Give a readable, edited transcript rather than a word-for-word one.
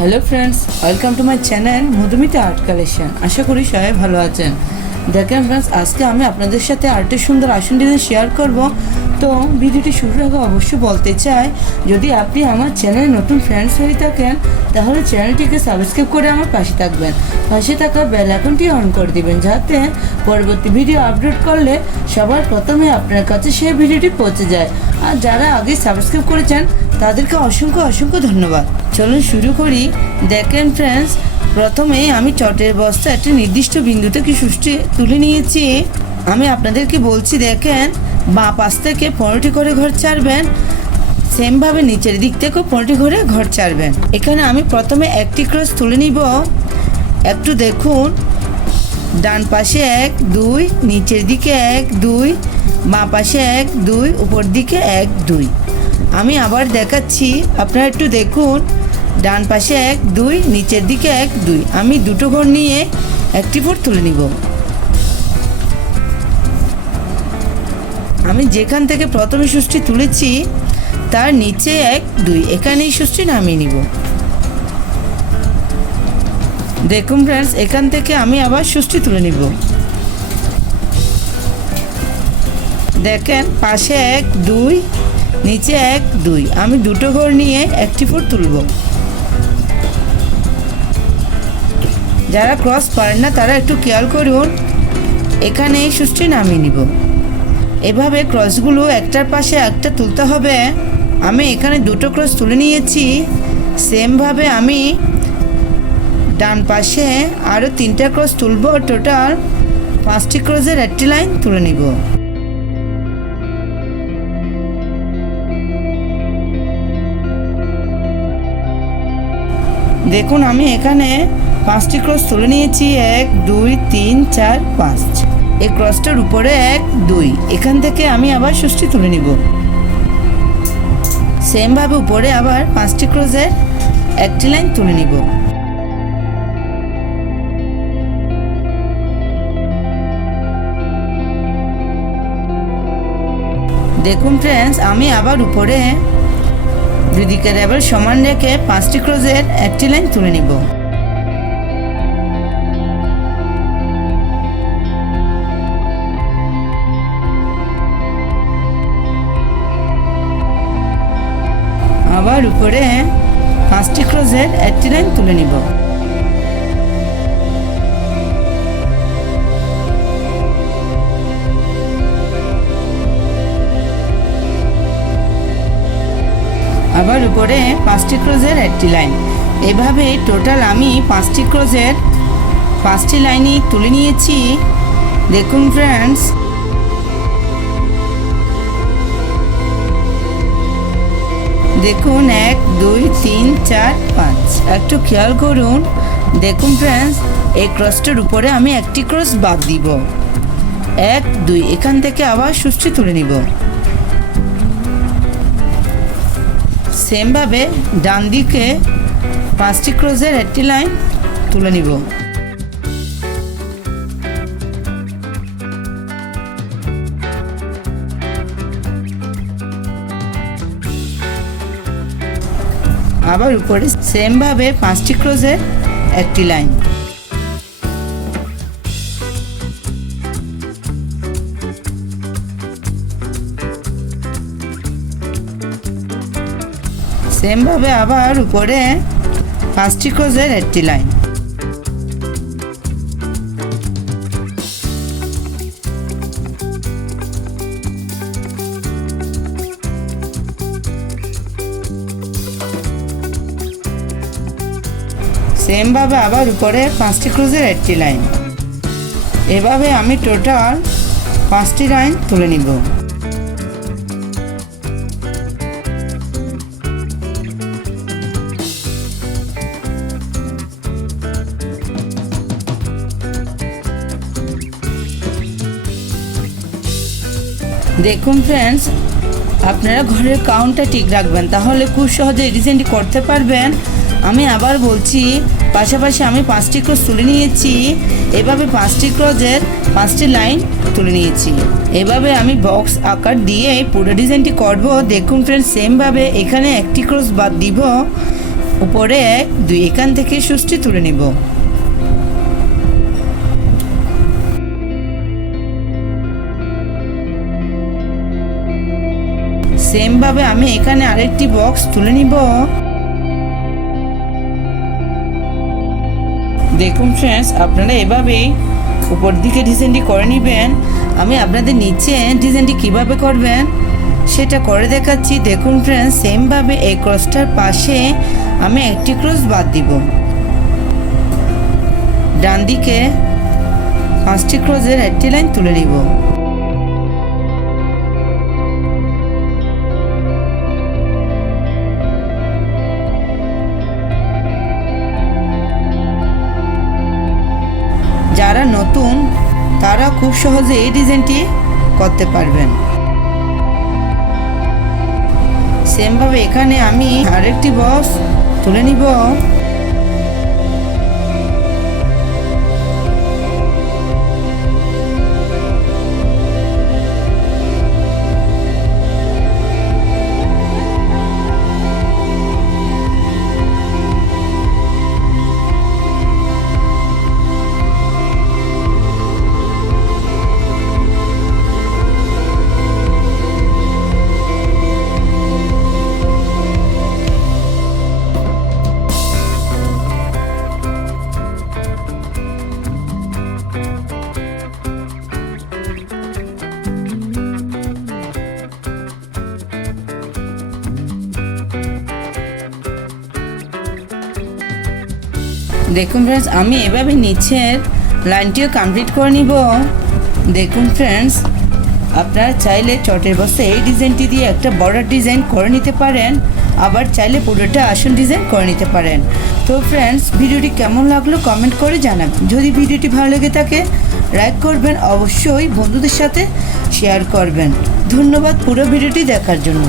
Hello friends, welcome to my channel Madhumita art collection. আশা করি সবাই ভালো আছেন। দেখেন ফ্রেন্ডস, আজকে আমি আপনাদের সাথে আর্টের সুন্দর আসন ডিজাইন শেয়ার করব। তো ভিডিওটি শুরুর আগে অবশ্যই বলতে চাই, যদি আপনি আমার চ্যানেলে নতুন ফ্রেন্ডস হয়ে থাকেন তাহলে চ্যানেলটিকে সাবস্ক্রাইব করে আমার পাশে থাকবেন। পাশে থাকা বেল আইকনটি অন করে দিবেন, যাতে পরবর্তী ভিডিও আপলোড করলে সবার প্রথমে আপনার কাছে সেই ভিডিওটি পৌঁছে যায়। আর যারা আগে সাবস্ক্রাইব করেছেন তাদেরকে অসংখ্য অসংখ্য ধন্যবাদ। চলুন শুরু করি। দেখেন ফ্রেন্ডস, প্রথমে আমি চটের বস্তা একটা নির্দিষ্ট বিন্দু থেকে সুষ্ঠু তুলে নিয়েছি। আমি আপনাদেরকে বলছি, দেখেন বাঁ পাশ থেকে 15টি করে ঘর ছাড়বেন, সেমভাবে নিচের দিক থেকেও 15টি করে ঘর ছাড়বেন। এখানে আমি প্রথমে একটি ক্রস তুলে নিব। একটু দেখুন, ডান পাশে 1 2, নিচের দিকে 1 2, বাঁ পাশে 1 2, উপর দিকে 1 2। আমি আবার দেখাচ্ছি, আপনারা একটু দেখুন, ডান পাশে 1 2, নিচের দিকে 1 2। আমি দুটো ঘর নিয়ে একটি ফোর তুলে নিব। আমি যেখান থেকে প্রথমে সুষ্ঠি তুলেছি তার নিচে 1 2, এখানেই সুষ্ঠি নামিয়ে নিব। দেখুন ফ্রেন্ডস, এখান থেকে আমি আবার সুষ্ঠি তুলে নিব। দেখেন পাশে 1 2, নিচে 1 2। আমি দুটো ঘর নিয়ে একটি ফোর তুলব। যারা ক্রস পারেন না তারা একটু খেয়াল করুন, এখানে এই সুষ্ঠি নামিয়ে নিব। এভাবে ক্রসগুলো একটার পাশে একটা তুলতে হবে। আমি এখানে দুটো ক্রস তুলে নিয়েছি। সেমভাবে আমি ডান পাশে আরও 3টা ক্রস তুলব। টোটাল 5টি ক্রসের একটি লাইন তুলে নিব। দেখুন, আমি এখানে 5টি ক্রস তুলে নিয়েছি। 1 2 3 4 5। এই ক্রসটার উপরে 1 2, এখান থেকে আমি আবার সুষ্ঠি তুলে নিব। সেমভাবে উপরে আবার 5টি ক্রসের একটি লাইন তুলে নিব। দেখুন ফ্রেন্ডস, আমি আবার উপরে দুদিকে লেভেল সমান রেখে 5টি ক্রসের একটি লাইন তুলে নিব। আবার উপরে 5টি ক্রসের একটি লাইন তুলে নিব। আবার উপরে 5টি ক্রসের একটি লাইন। এভাবে টোটাল আমি 5টি ক্রসের 5টি লাইনই তুলে নিয়েছি। দেখুন ফ্রেন্ডস, দেখুন 1 2 3 4 5। একটু খেয়াল করুন। দেখুন ফ্রেন্ডস, এই ক্রসটার উপরে আমি একটি ক্রস বাদ দিব। 1 2, এখান থেকে আবার সুষ্ঠি তুলে নিব। সেমভাবে ডান দিকে 5টি ক্রসের একটি লাইন তুলে নিব। আবার উপরে সেমভাবে 5টি ক্রসের একটি লাইন। সেমভাবে আবার উপরে 5টি ক্রসের একটি লাইন। সেমভাবে আবার উপরে 5টি ক্রসের একটি লাইন। এভাবে আমি টোটাল 5টি লাইন তুলে নিব। দেখুন ফ্রেন্ডস, আপনারা ঘরের কাউন্টটা ঠিক রাখবেন, তাহলে খুব সহজে এই ডিজাইনটি করতে পারবেন। আমি আবার বলছি, পাশাপাশি আমি 5টি ক্রস তুলে নিয়েছি। এভাবে 5টি ক্রসের 5টি লাইন তুলে নিয়েছি। এভাবে আমি বক্স আকার দিয়ে পুরো ডিজাইনটি করব। দেখুন ফ্রেন্ডস, সেমভাবে এখানে একটি ক্রস বাদ দিব। উপরে 1 2 এখান থেকে সুচটি তুলে নিব। সেম ভাবে আমি এখানে আরেকটি বক্স তুলে নিব। দেখুন ফ্রেন্ডস, আপনারা এভাবেই উপর দিকে ডিজাইনটি করে নেবেন। আমি আপনাদের নিচে ডিজাইনটি কিভাবে করবেন সেটা করে দেখাচ্ছি। দেখুন ফ্রেন্ডস, সেম ভাবে এই ক্রসটার পাশে আমি একটি ক্রস বাদ দিব। ডান দিকে 5টি ক্রসের একটি লাইন তুলে নিব। যারা নতুন তারা খুব সহজে এই ডিজাইনটি করতে পারবেন। সেম ভাবে এখানে আমি আরেকটি বক্স তুলে নিব। দেখুন ফ্রেন্ডস, আমি এভাবে নিচের লাইনটিও কমপ্লিট করে নিব। দেখুন ফ্রেন্ডস, আপনারা চাইলে চটের বস্তায় এই ডিজাইনটি দিয়ে একটা বর্ডার ডিজাইন করে নিতে পারেন, আবার চাইলে পুরোটা আসন ডিজাইন করে নিতে পারেন। তো ফ্রেন্ডস, ভিডিওটি কেমন লাগলো কমেন্ট করে জানাবেন। যদি ভিডিওটি ভালো লেগে থাকে লাইক করবেন, অবশ্যই বন্ধুদের সাথে শেয়ার করবেন। ধন্যবাদ পুরো ভিডিওটি দেখার জন্য।